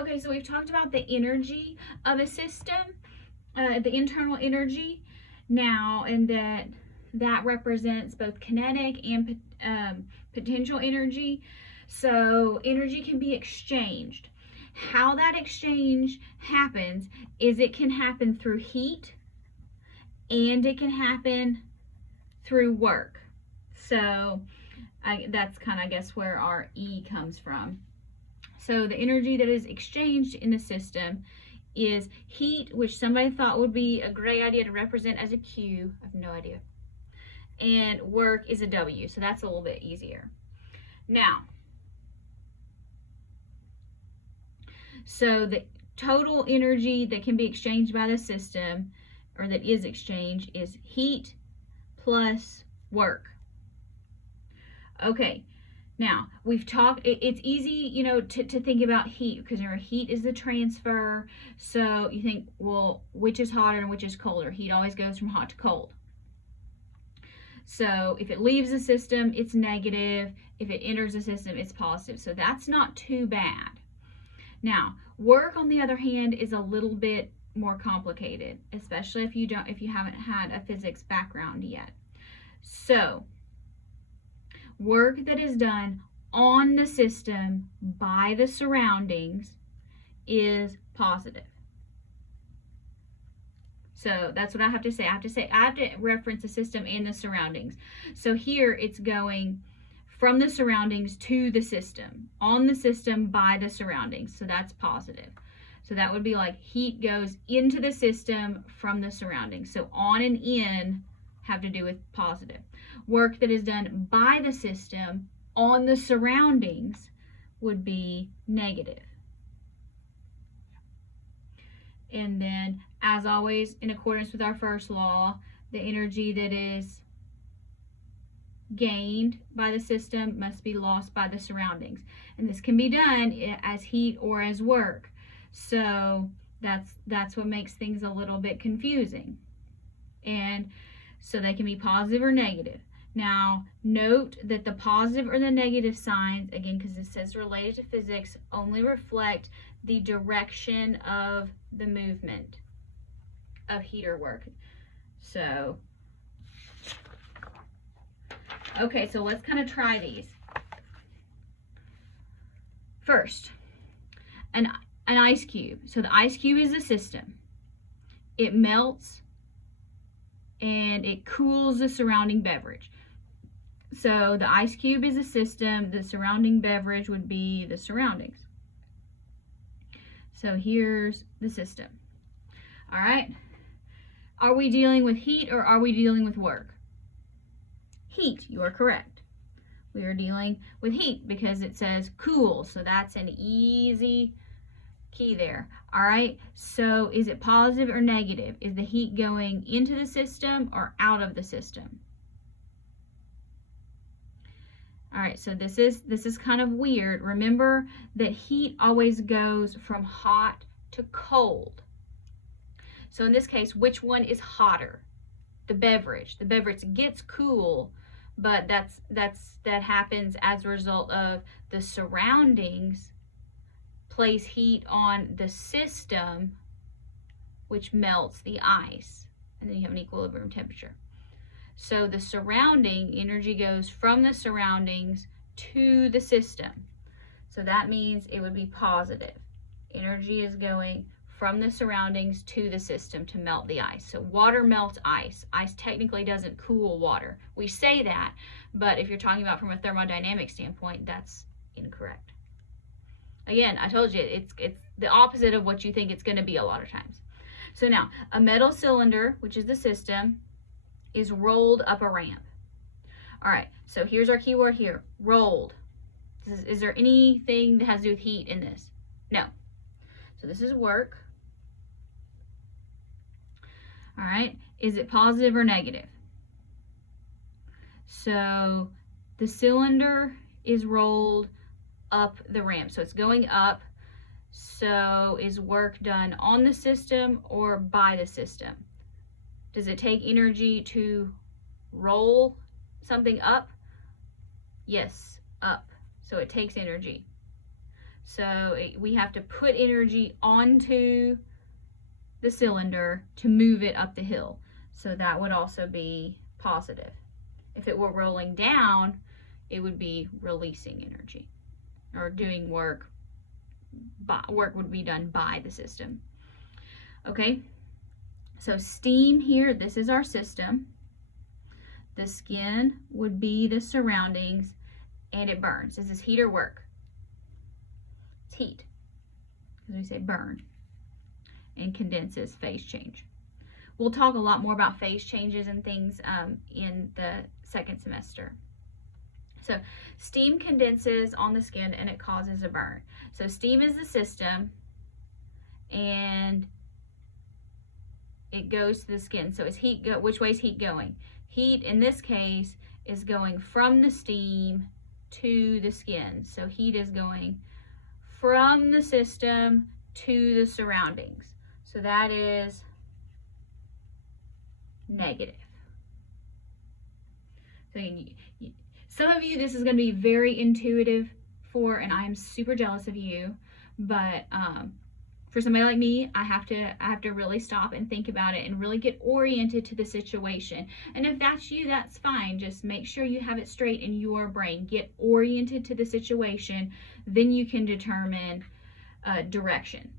Okay, so we've talked about the energy of a system, the internal energy now, and that represents both kinetic and potential energy. So energy can be exchanged. How that exchange happens is it can happen through heat and it can happen through work. So that's kind of, I guess, where our E comes from. So the energy that is exchanged in the system is heat, which somebody thought would be a great idea to represent as a Q. I have no idea. And work is a W, so that's a little bit easier. Now, so the total energy that can be exchanged by the system, or that is exchanged, is heat plus work. Okay, now we've talked, it's easy, to think about heat, because remember, heat is the transfer. So you think, well, which is hotter and which is colder? Heat always goes from hot to cold. So if it leaves the system, it's negative. If it enters the system, it's positive. So that's not too bad. Now, work, on the other hand, is a little bit more complicated, especially if you haven't had a physics background yet. So, work that is done on the system by the surroundings is positive. So that's what I have to say. I have to reference the system and the surroundings. So here it's going from the surroundings to the system, on the system by the surroundings. So that's positive. So that would be like heat goes into the system from the surroundings. So on and in have to do with positive. Work that is done by the system on the surroundings would be negative. And then, as always, in accordance with our first law, the energy that is gained by the system must be lost by the surroundings. And this can be done as heat or as work. So that's what makes things a little bit confusing. And so they can be positive or negative. Now, note that the positive or the negative signs, again, because it says related to physics, only reflect the direction of the movement of heat or work. So, okay, so let's kind of try these. First, an ice cube. So the ice cube is a system. It melts and it cools the surrounding beverage. So the ice cube is a system. The surrounding beverage would be the surroundings. So here's the system. All right. Are we dealing with heat or are we dealing with work? Heat, you are correct. We are dealing with heat because it says cool. So that's an easy key there. All right. So is it positive or negative? Is the heat going into the system or out of the system? All right, so this is kind of weird. Remember that heat always goes from hot to cold. So in this case, which one is hotter? The beverage. The beverage gets cool, but that happens as a result of the surroundings place heat on the system, which melts the ice, and then you have an equilibrium temperature. So the surrounding energy goes from the surroundings to the system. So that means it would be positive. Energy is going from the surroundings to the system to melt the ice. So water melts ice. Ice technically doesn't cool water. We say that, but if you're talking about from a thermodynamic standpoint, that's incorrect. Again, I told you, it's the opposite of what you think it's going to be a lot of times. So now, a metal cylinder, which is the system, is rolled up a ramp. All right, so here's our keyword here, rolled. Is there anything that has to do with heat in this? No. So this is work. All right, is it positive or negative? So the cylinder is rolled up the ramp, so it's going up. So is work done on the system or by the system? Does it take energy to roll something up? Yes, up. So it takes energy. So we have to put energy onto the cylinder to move it up the hill. So that would also be positive. If it were rolling down, it would be releasing energy or doing work. Work would be done by the system. Okay, so steam here, this is our system. The skin would be the surroundings, and it burns. Does this heat or work? It's heat, because we say burn, and condenses, phase change. We'll talk a lot more about phase changes and things in the second semester. So steam condenses on the skin and it causes a burn. So steam is the system and it goes to the skin. So is heat which way is heat going? Heat in this case is going from the steam to the skin. So heat is going from the system to the surroundings. So that is negative. So some of you, this is going to be very intuitive for, and I am super jealous of you, but for somebody like me, I have to really stop and think about it and really get oriented to the situation. And if that's you, that's fine. Just make sure you have it straight in your brain. Get oriented to the situation, then you can determine direction.